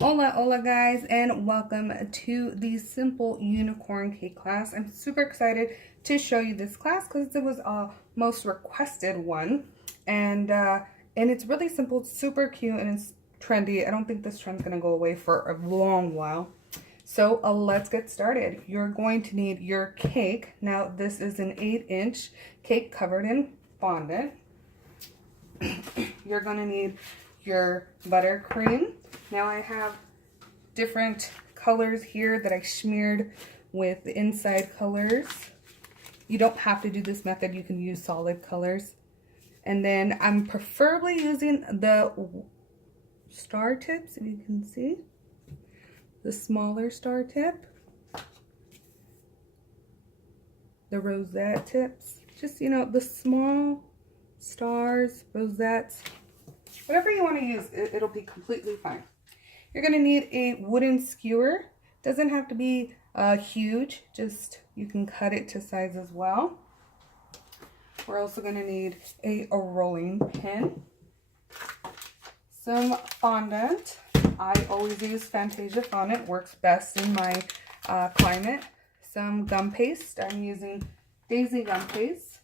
Hola, hola guys, and welcome to the Simple Unicorn Cake class. I'm super excited to show you this class because it was a most requested one. And it's really simple, it's super cute, and it's trendy. I don't think this trend's going to go away for a long while. So let's get started. You're going to need your cake. Now this is an 8-inch cake covered in fondant. You're going to need your buttercream. Now I have different colors here that I smeared with the inside colors. You don't have to do this method. You can use solid colors. And then I'm preferably using the star tips, if you can see. The smaller star tip. The rosette tips. Just, you know, the small stars, rosettes. Whatever you want to use, it'll be completely fine. You're going to need a wooden skewer. Doesn't have to be huge, just you can cut it to size as well. We're also going to need a rolling pin, some fondant. I always use Fantasia fondant, works best in my climate. Some gum paste. I'm using Daisy gum paste.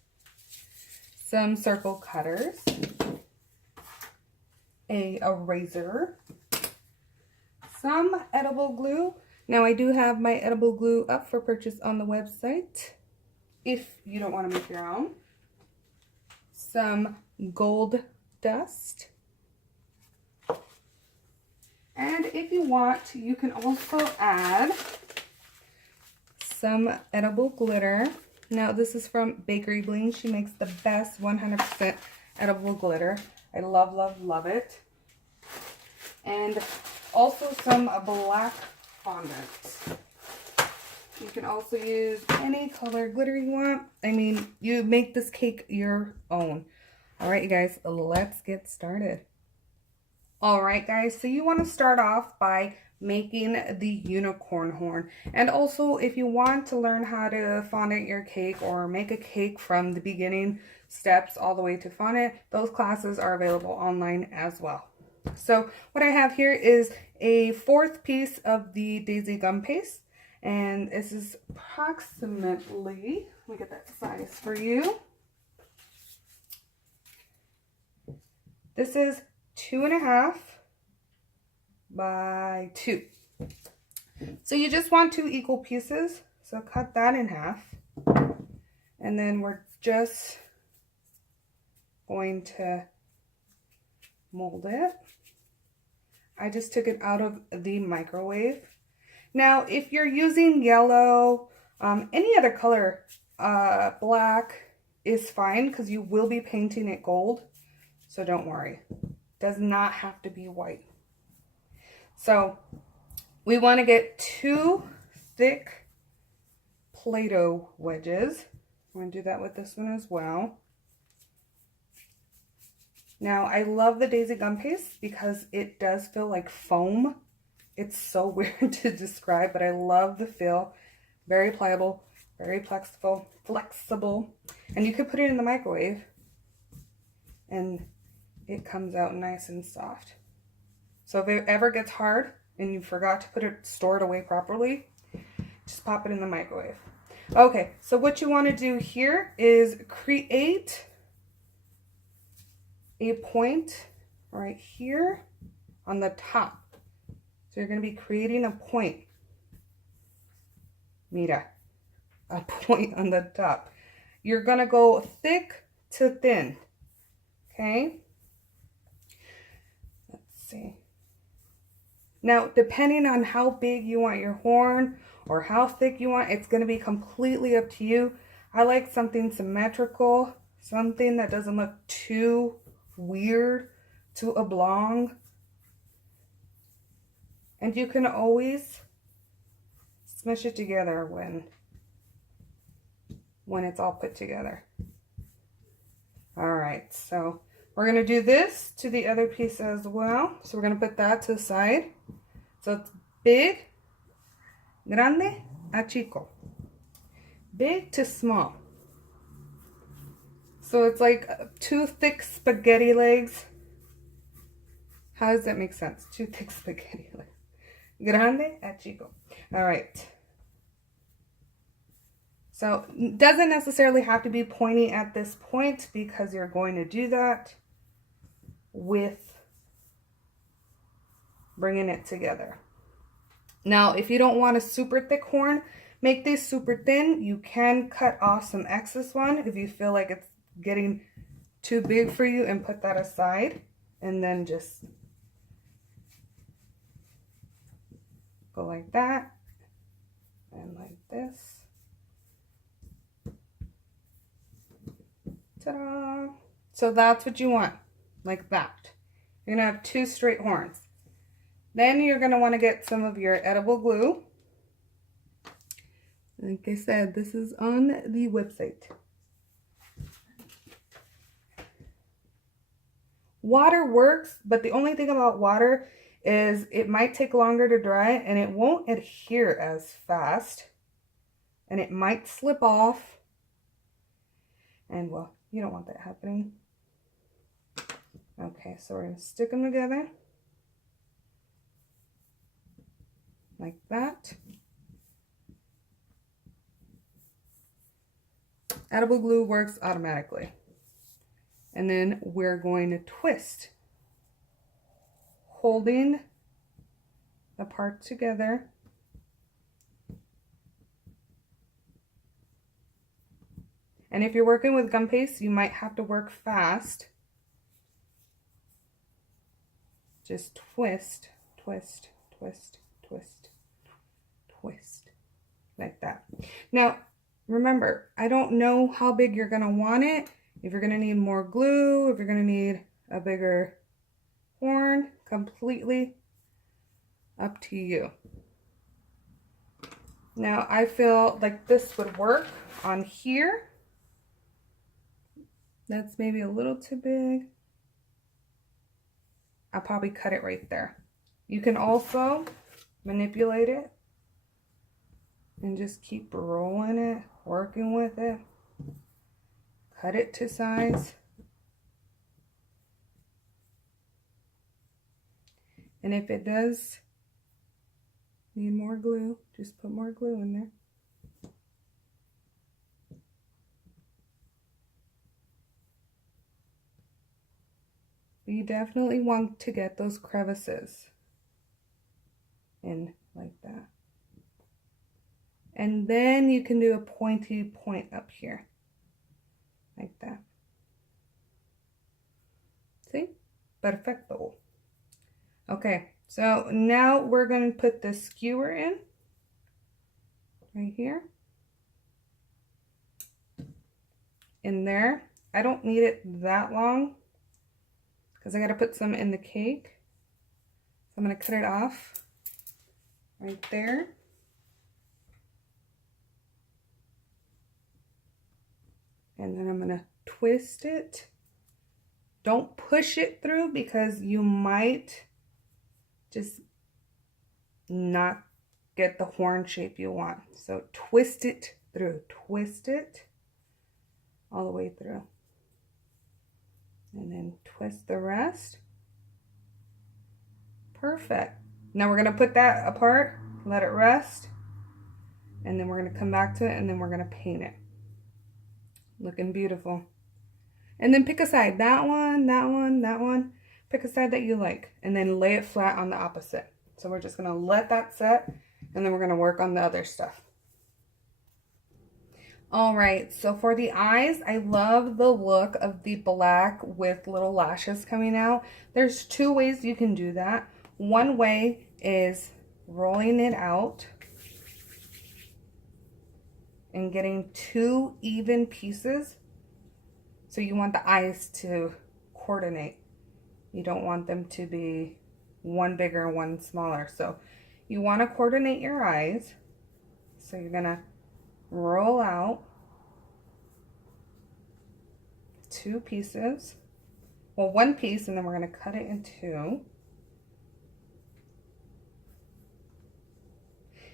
Some circle cutters. A razor. Some edible glue. Now I do have my edible glue up for purchase on the website if you don't want to make your own. Some gold dust. And if you want, you can also add some edible glitter. Now this is from Bakery Bling. She makes the best 100% edible glitter. I love, love, love it. And also some black fondant. You can also use any color glitter you want. I mean, you make this cake your own. All right, you guys, let's get started. All right, guys, so you want to start off by making the unicorn horn. And also, if you want to learn how to fondant your cake or make a cake from the beginning steps all the way to fondant, those classes are available online as well. So what I have here is a 4th piece of the Daisy gum paste, and this is approximately, let me get that size for you. This is 2.5 by 2. So you just want 2 equal pieces, so cut that in half, and then we're just going to mold it. I just took it out of the microwave. Now, if you're using yellow, any other color, black is fine because you will be painting it gold. So don't worry. Does not have to be white. So we want to get 2 thick Play-Doh wedges. I'm going to do that with this one as well. Now, I love the Daisy gum paste because it does feel like foam. It's so weird to describe, but I love the feel. Very pliable, very flexible. And you could put it in the microwave and it comes out nice and soft. So if it ever gets hard and you forgot to store it away properly, just pop it in the microwave. Okay, so what you want to do here is create a point right here on the top. So you're going to be creating a point. Mira, a point on the top. You're going to go thick to thin. Okay? Let's see. Now, depending on how big you want your horn or how thick you want, it's going to be completely up to you. I like something symmetrical, something that doesn't look too weird, too oblong. And you can always smush it together when it's all put together. All right, so we're going to do this to the other piece as well. So we're going to put that to the side. So it's big, grande a chico. Big to small. So it's like 2 thick spaghetti legs. How does that make sense? 2 thick spaghetti legs. Grande a chico. All right. So it doesn't necessarily have to be pointy at this point because you're going to do that with bringing it together. Now, if you don't want a super thick horn, make this super thin. You can cut off some excess one if you feel like it's getting too big for you and put that aside. And then just go like that and like this. Ta-da! So that's what you want, like that. You're gonna have 2 straight horns. Then you're gonna wanna get some of your edible glue. Like I said, this is on the website. Water works, but the only thing about water is it might take longer to dry and it won't adhere as fast. And it might slip off. And well, you don't want that happening. Okay, so we're gonna stick them together. Like that. Edible glue works automatically. And then we're going to twist, holding the part together. And if you're working with gum paste, you might have to work fast. Just twist, twist, twist, twist, twist, like that. Now, remember, I don't know how big you're gonna want it. If you're gonna need more glue, if you're gonna need a bigger horn, completely up to you. Now, I feel like this would work on here. That's maybe a little too big. I'll probably cut it right there. You can also manipulate it and just keep rolling it, working with it. Cut it to size. And if it does need more glue, just put more glue in there. You definitely want to get those crevices in like that. And then you can do a pointy point up here. Like that. See? Perfecto. Okay, so now we're going to put the skewer in. Right here. In there. I don't need it that long because I got to put some in the cake. So I'm going to cut it off right there. And then I'm going to twist it. Don't push it through because you might just not get the horn shape you want. So twist it through. Twist it all the way through. And then twist the rest. Perfect. Now we're going to put that apart, let it rest. And then we're going to come back to it and then we're going to paint it. Looking beautiful. And then pick a side. That one, that one, that one. Pick a side that you like. And then lay it flat on the opposite. So we're just going to let that set. And then we're going to work on the other stuff. Alright, so for the eyes, I love the look of the black with little lashes coming out. There's 2 ways you can do that. One way is rolling it out and getting 2 even pieces. So you want the eyes to coordinate. You don't want them to be one bigger, one smaller. So you want to coordinate your eyes. So you're going to roll out 2 pieces. Well, 1 piece, and then we're going to cut it in 2.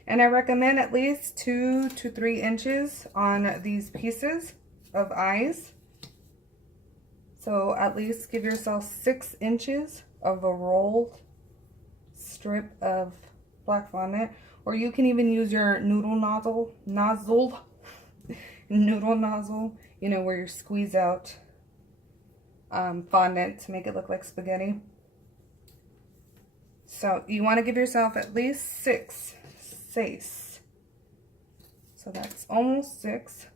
And I recommend at least 2 to 3 inches on these pieces of eyes. So at least give yourself 6 inches of a rolled strip of black fondant, or you can even use your noodle nozzle, you know, where you squeeze out fondant to make it look like spaghetti. So you want to give yourself at least 6 sace. So that's almost 6.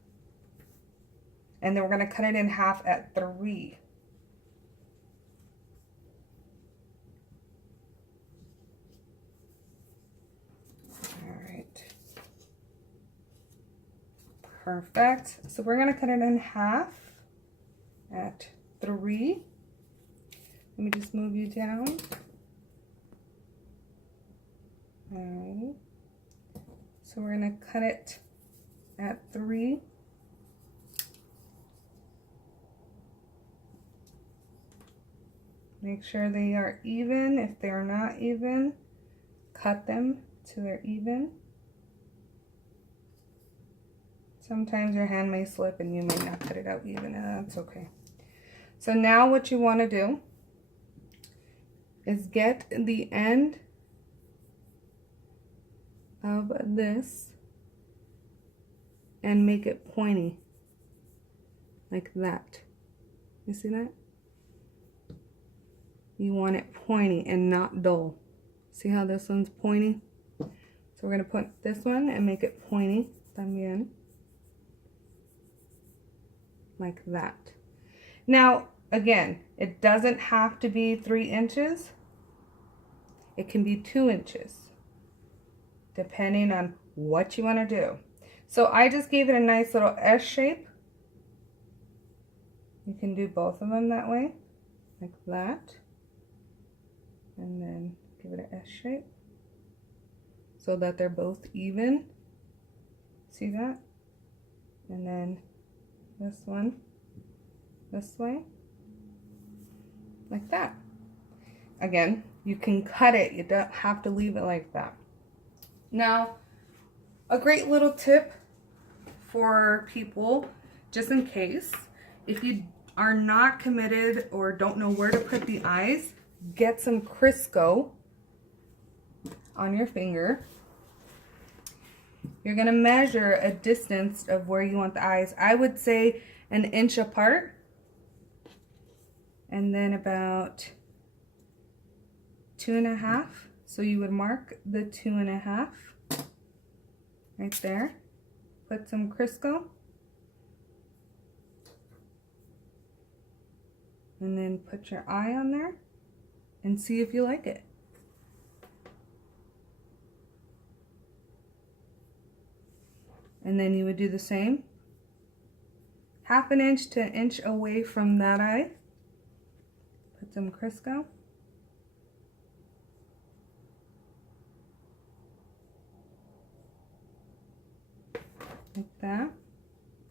And then we're going to cut it in half at 3. Perfect. So we're going to cut it in half at 3. Let me just move you down. Alright. So we're going to cut it at 3. Make sure they are even. If they're not even, cut them till they're even. Sometimes your hand may slip and you may not cut it out even, and that's okay. So now what you want to do is get the end of this and make it pointy, like that. You see that? You want it pointy and not dull. See how this one's pointy? So we're going to put this one and make it pointy también. Like that. Now, again, it doesn't have to be 3 inches. It can be 2 inches, depending on what you want to do. So I just gave it a nice little S shape. You can do both of them that way, like that. And then give it an S shape so that they're both even. See that? And then this one this way, like that. Again, you can cut it. You don't have to leave it like that. Now, a great little tip for people, just in case, if you are not committed or don't know where to put the eyes, get some Crisco on your finger. You're going to measure a distance of where you want the eyes. I would say 1 inch apart. And then about 2.5. So you would mark the 2.5 right there. Put some Crisco. And then put your eye on there and see if you like it. And then you would do the same. 1/2 inch to 1 inch away from that eye. Put some Crisco. Like that.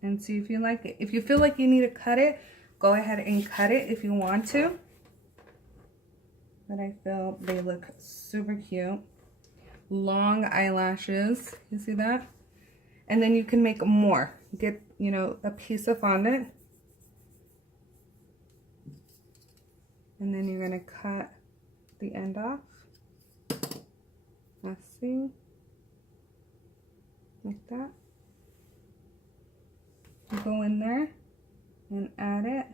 And see if you like it. If you feel like you need to cut it, go ahead and cut it if you want to. But I feel they look super cute. Long eyelashes. You see that? And then you can make more. Get, you know, a piece of fondant. And then you're going to cut the end off. Let's see. Like that. Go in there and add it.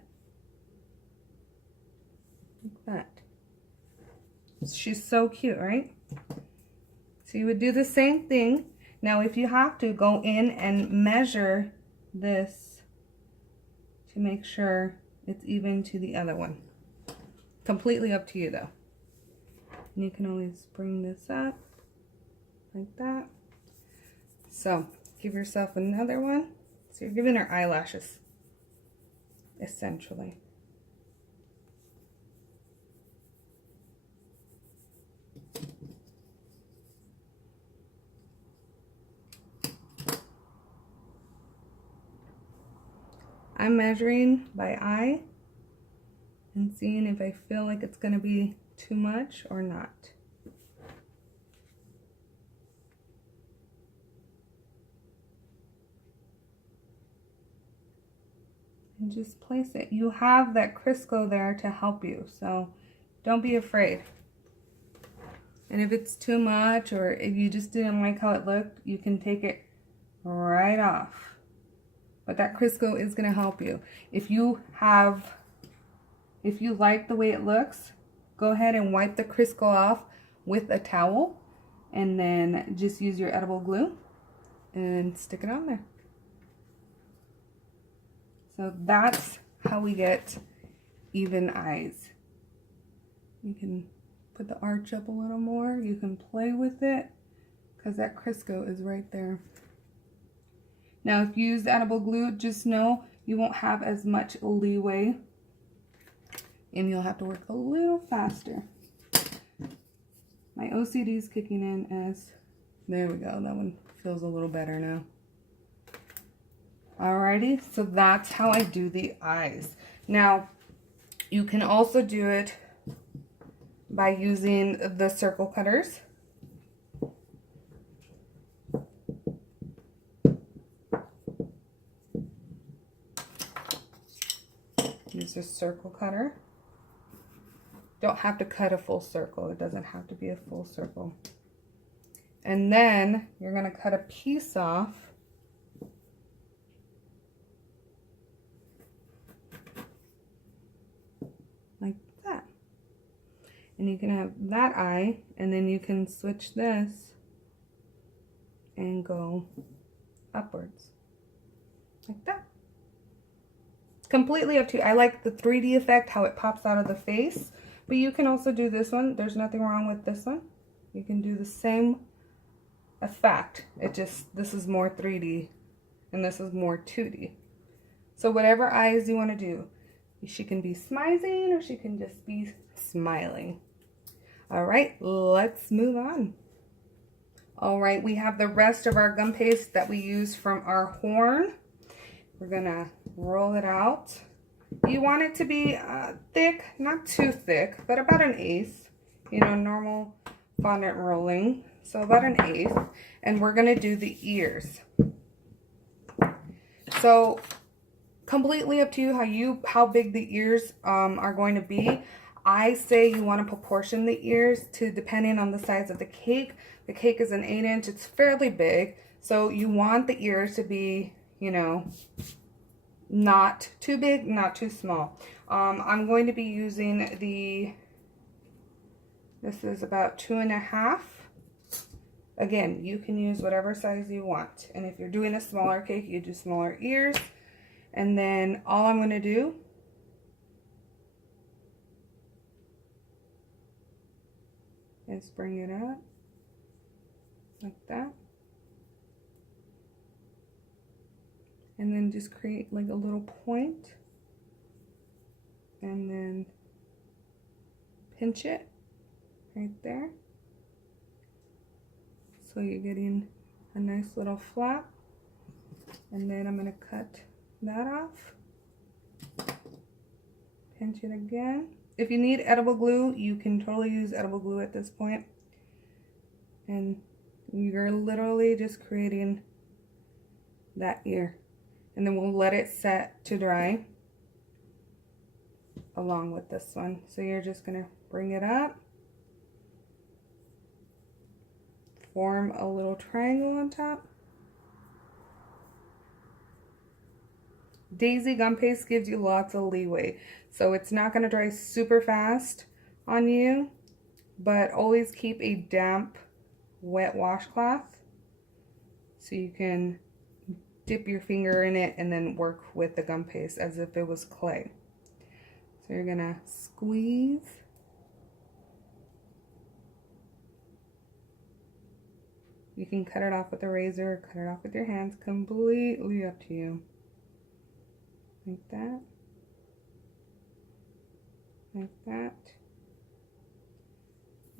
Like that. She's so cute, right? So you would do the same thing. Now, if you have to, go in and measure this to make sure it's even to the other one. Completely up to you, though. And you can always bring this up like that. So, give yourself another one. So, you're giving her eyelashes, essentially. I'm measuring by eye and seeing if I feel like it's going to be too much or not. And just place it. You have that Crisco there to help you, so don't be afraid. And if it's too much or if you just didn't like how it looked, you can take it right off. But that Crisco is going to help you. If you like the way it looks, go ahead and wipe the Crisco off with a towel and then just use your edible glue and stick it on there. So that's how we get even eyes. You can put the arch up a little more. You can play with it because that Crisco is right there. Now, if you use edible glue, just know you won't have as much leeway and you'll have to work a little faster. My OCD is kicking in as, there we go, that one feels a little better now. Alrighty, so that's how I do the eyes. Now, you can also do it by using the circle cutters. Use a circle cutter. Don't have to cut a full circle. It doesn't have to be a full circle. And then you're going to cut a piece off. Like that. And you can have that eye, and then you can switch this and go upwards. Like that. Completely up to you. I like the 3D effect, how it pops out of the face, but you can also do this one. There's nothing wrong with this one. You can do the same effect. This is more 3D and this is more 2D. So whatever eyes you want to do, she can be smizing or she can just be smiling. All right, let's move on. All right, we have the rest of our gum paste that we use from our horn. We're gonna roll it out. You want it to be thick, not too thick, but about 1/8. You know, normal fondant rolling. So about 1/8. And we're gonna do the ears. So completely up to you how big the ears are going to be. I say you want to proportion the ears to depending on the size of the cake. The cake is an 8-inch. It's fairly big. So you want the ears to be, you know, not too big, not too small. I'm going to be using this is about 2.5. Again, you can use whatever size you want. And if you're doing a smaller cake, you do smaller ears. And then all I'm going to do is bring it up like that. And then just create like a little point and then pinch it right there. So you're getting a nice little flap. And then I'm going to cut that off. Pinch it again. If you need edible glue, you can totally use edible glue at this point. And you're literally just creating that ear. And then we'll let it set to dry along with this one. So you're just going to bring it up, form a little triangle on top. Daisy gum paste gives you lots of leeway. So it's not going to dry super fast on you, but always keep a damp, wet washcloth so you can dip your finger in it and then work with the gum paste as if it was clay. So you're gonna squeeze. You can cut it off with a razor, cut it off with your hands, completely up to you. Like that. Like that.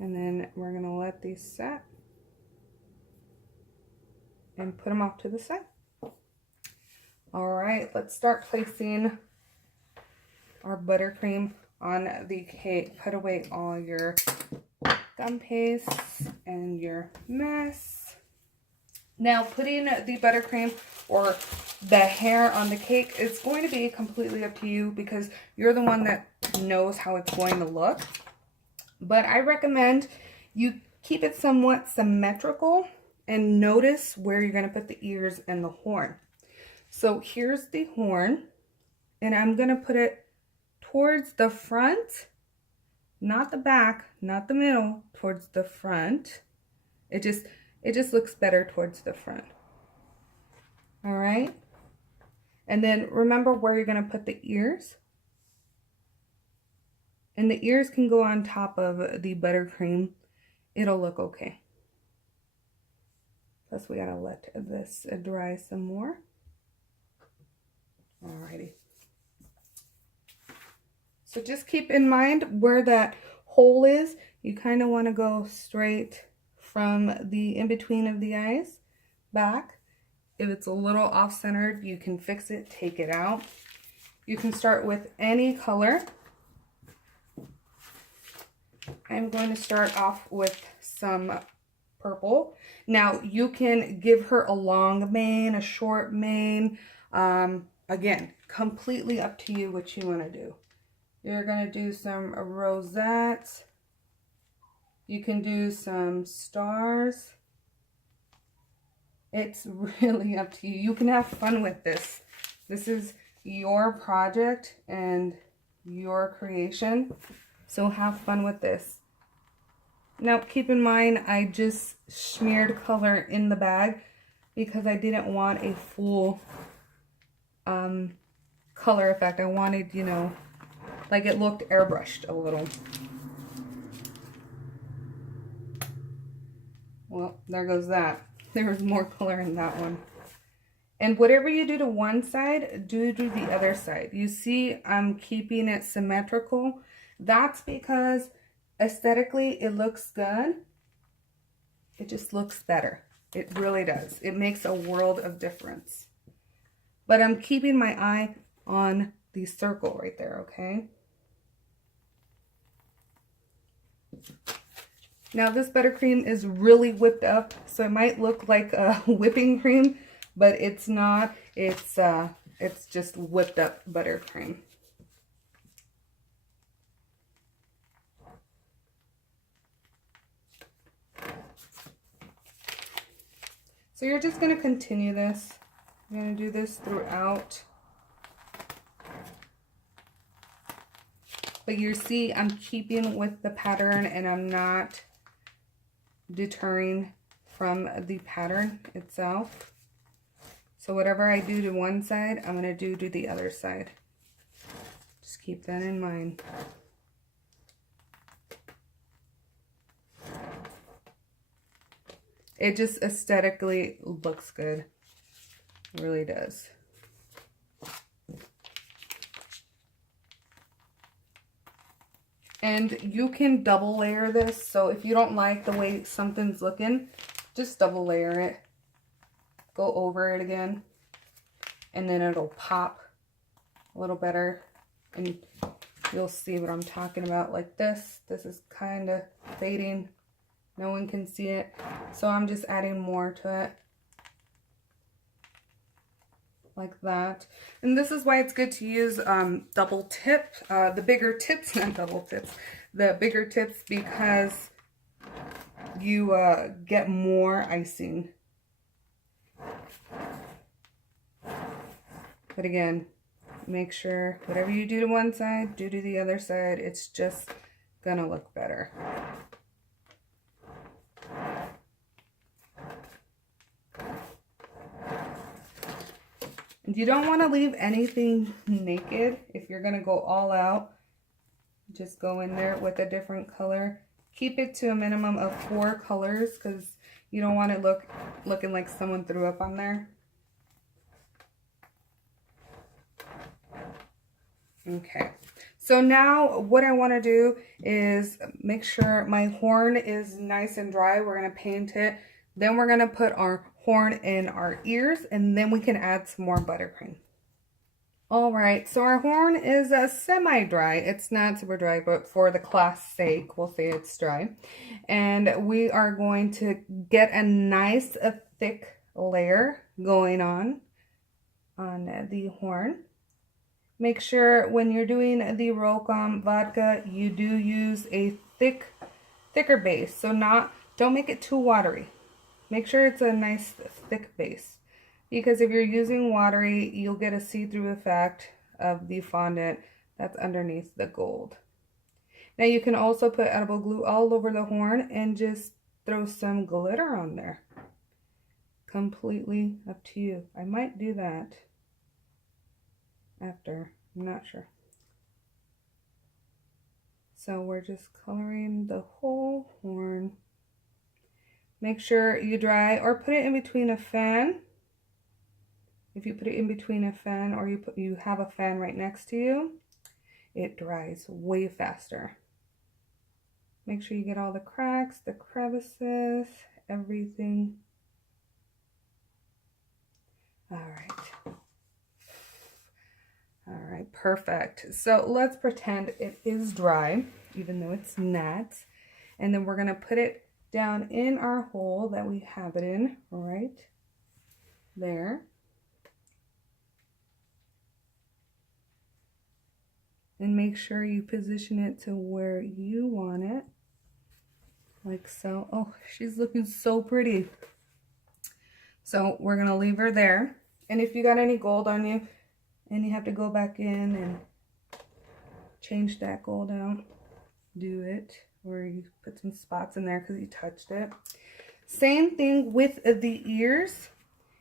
And then we're gonna let these set and put them off to the side. All right, let's start placing our buttercream on the cake. Put away all your gum paste and your mess. Now, putting the buttercream or the hair on the cake is going to be completely up to you because you're the one that knows how it's going to look. But I recommend you keep it somewhat symmetrical and notice where you're going to put the ears and the horn. So here's the horn, and I'm going to put it towards the front, not the back, not the middle, towards the front. It just looks better towards the front. All right. And then remember where you're going to put the ears. And the ears can go on top of the buttercream. It'll look okay. Plus we gotta let this dry some more. Alrighty. So just keep in mind where that hole is. You kind of want to go straight from the in-between of the eyes back. If it's a little off-centered, you can fix it, take it out. You can start with any color. I'm going to start off with some purple. Now, you can give her a long mane, a short mane. Again, completely up to you what you want to do. You're going to do some rosettes. You can do some stars. It's really up to you. You can have fun with this. This is your project and your creation. So have fun with this. Now keep in mind, I just smeared color in the bag because I didn't want a full color effect. I wanted, you know, like it looked airbrushed a little. Well, there goes that. There was more color in that one. And whatever you do to one side, do to the other side. You see, I'm keeping it symmetrical. That's because aesthetically it looks good. It just looks better. It really does. It makes a world of difference. But I'm keeping my eye on the circle right there, okay? Now this buttercream is really whipped up, so it might look like a whipping cream, but it's not. It's just whipped up buttercream. So you're just going to continue this. You're going to do this throughout. But you see, I'm keeping with the pattern and I'm not deterring from the pattern itself. So whatever I do to one side, I'm going to do to the other side. Just keep that in mind. It just aesthetically looks good. It really does. And you can double layer this. So if you don't like the way something's looking, just double layer it. Go over it again. And then it'll pop a little better. And you'll see what I'm talking about. Like this. This is kind of fading. No one can see it. So I'm just adding more to it. Like that. And this is why it's good to use double tip, the bigger tips, not double tips, the bigger tips, because you get more icing. But again, make sure whatever you do to one side, do to the other side. It's just gonna look better. You don't want to leave anything naked. If you're going to go all out, just go in there with a different color. Keep it to a minimum of 4 colors because you don't want it looking like someone threw up on there. Okay, so now what I want to do is make sure my horn is nice and dry. We're going to paint it. Then we're going to put our horn in our ears, and then we can add some more buttercream. All right, so our horn is semi-dry. It's not super dry, but for the class sake, we'll say it's dry. And we are going to get a nice, thick layer going on the horn. Make sure when you're doing the Rolkem vodka, you do use a thicker base. So not Don't make it too watery. Make sure it's a nice thick base, because if you're using watery, you'll get a see-through effect of the fondant that's underneath the gold. Now you can also put edible glue all over the horn and just throw some glitter on there. Completely up to you. I might do that after, I'm not sure. So we're just coloring the whole horn. Make sure you dry or put it in between a fan. If you put it in between a fan, or you have a fan right next to you, it dries way faster. Make sure you get all the cracks, the crevices, everything. All right, perfect. So let's pretend it is dry, even though it's not. And then we're gonna put it down in our hole that we have it in, right there. And make sure you position it to where you want it, like so. Oh, she's looking so pretty. So we're gonna leave her there. And if you got any gold on you and you have to go back in and change that gold out, do it. Or you put some spots in there because you touched it. Same thing with the ears.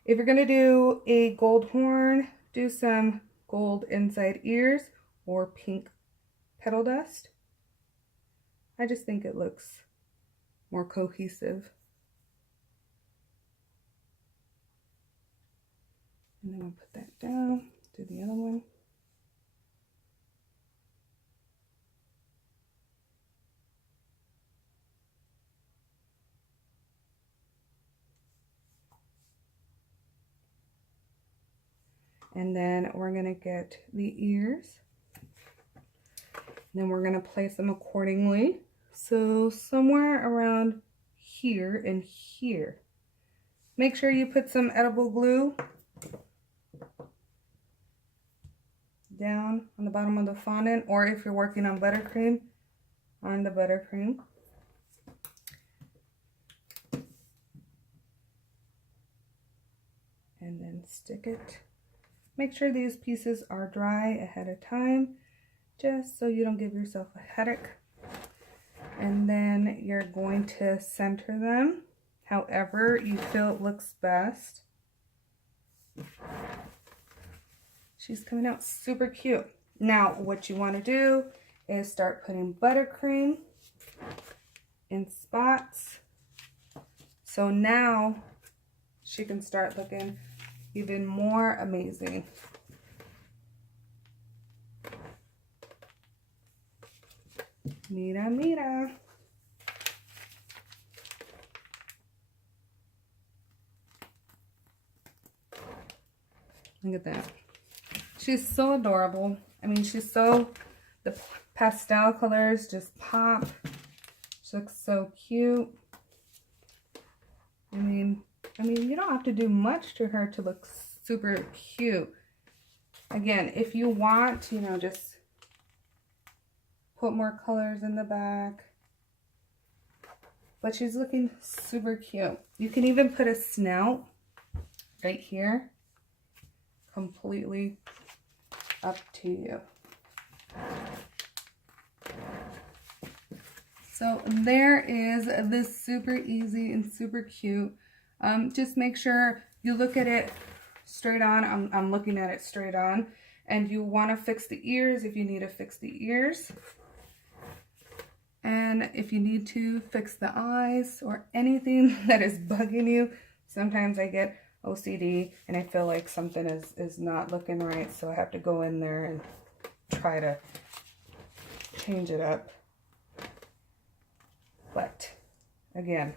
If you're gonna do a gold horn, do some gold inside ears or pink petal dust. I just think it looks more cohesive. And then we'll put that down, do the other one. And then we're gonna get the ears. And then we're gonna place them accordingly. So somewhere around here and here. Make sure you put some edible glue down on the bottom of the fondant, or if you're working on buttercream, on the buttercream. And then stick it. Make sure these pieces are dry ahead of time, just so you don't give yourself a headache. And then you're going to center them however you feel it looks best. She's coming out super cute. Now, what you want to do is start putting buttercream in spots. So now she can start looking even more amazing. Mira, mira. Look at that. She's so adorable. I mean, the pastel colors just pop. She looks so cute. I mean, you don't have to do much to her to look super cute. Again, if you want, you know, just put more colors in the back. But she's looking super cute. You can even put a snout right here. Completely up to you. So there is this super easy and super cute. Just make sure you look at it straight on. I'm looking at it straight on. And you want to fix the ears if you need to fix the ears. And if you need to fix the eyes or anything that is bugging you. Sometimes I get OCD and I feel like something is not looking right. So I have to go in there and try to change it up. But again,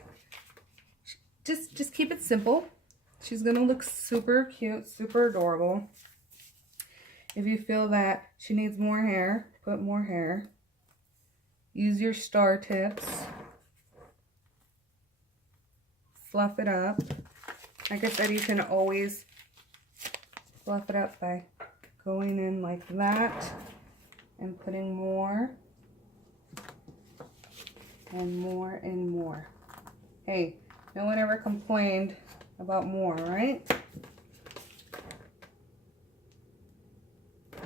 just keep it simple. She's gonna look super cute, super adorable. If you feel that she needs more hair, put more hair. Use your star tips. Fluff it up. Like I said, you can always fluff it up by going in like that and putting more and more and more. Hey, no one ever complained about more, right?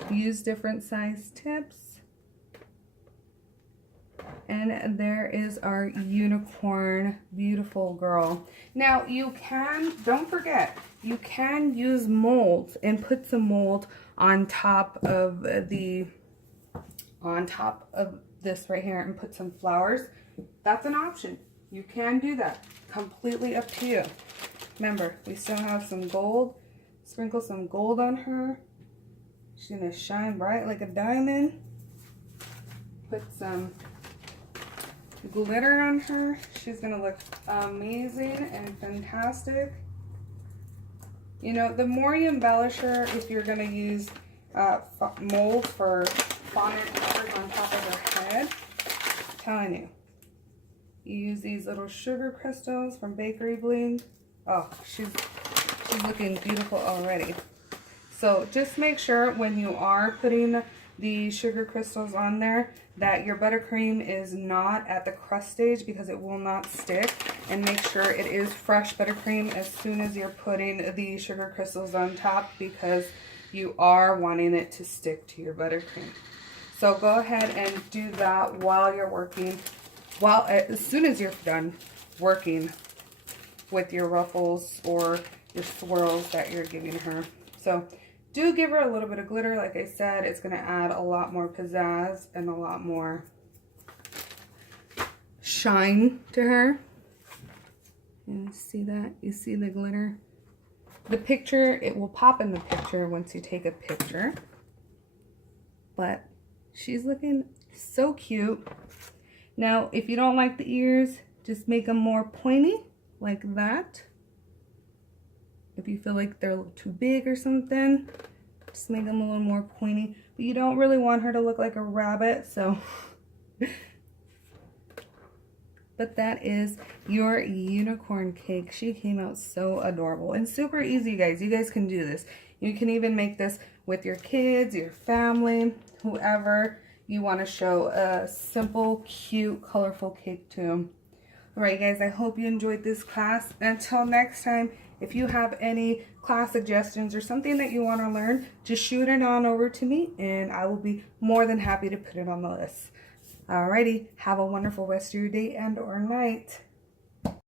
Use different size tips. And there is our unicorn, beautiful girl. Now you can, don't forget, you can use molds and put some mold on top of this right here and put some flowers. That's an option. You can do that. Completely up to you. Remember, we still have some gold. Sprinkle some gold on her. She's gonna shine bright like a diamond. Put some glitter on her. She's gonna look amazing and fantastic. You know, the more you embellish her, if you're gonna use mold for fondant powders on top of her head, I'm telling you, you use these little sugar crystals from Bakery Bling. Oh, she's looking beautiful already. So just make sure when you are putting the sugar crystals on there that your buttercream is not at the crust stage, because it will not stick. And make sure it is fresh buttercream as soon as you're putting the sugar crystals on top, because you are wanting it to stick to your buttercream. So go ahead and do that while you're working, as soon as you're done working with your ruffles or your swirls that you're giving her. So do give her a little bit of glitter. Like I said, it's going to add a lot more pizzazz and a lot more shine to her. And see that? You see the glitter? The picture, it will pop in the picture once you take a picture. But she's looking so cute. Now, if you don't like the ears, just make them more pointy, like that. If you feel like they're a little too big or something, just make them a little more pointy. But you don't really want her to look like a rabbit, so. But that is your unicorn cake. She came out so adorable and super easy, guys. You guys can do this. You can even make this with your kids, your family, whoever you want to show a simple, cute, colorful cake to. All right, guys, I hope you enjoyed this class. Until next time, if you have any class suggestions or something that you want to learn, just shoot it on over to me and I will be more than happy to put it on the list. Alrighty, have a wonderful rest of your day and or night.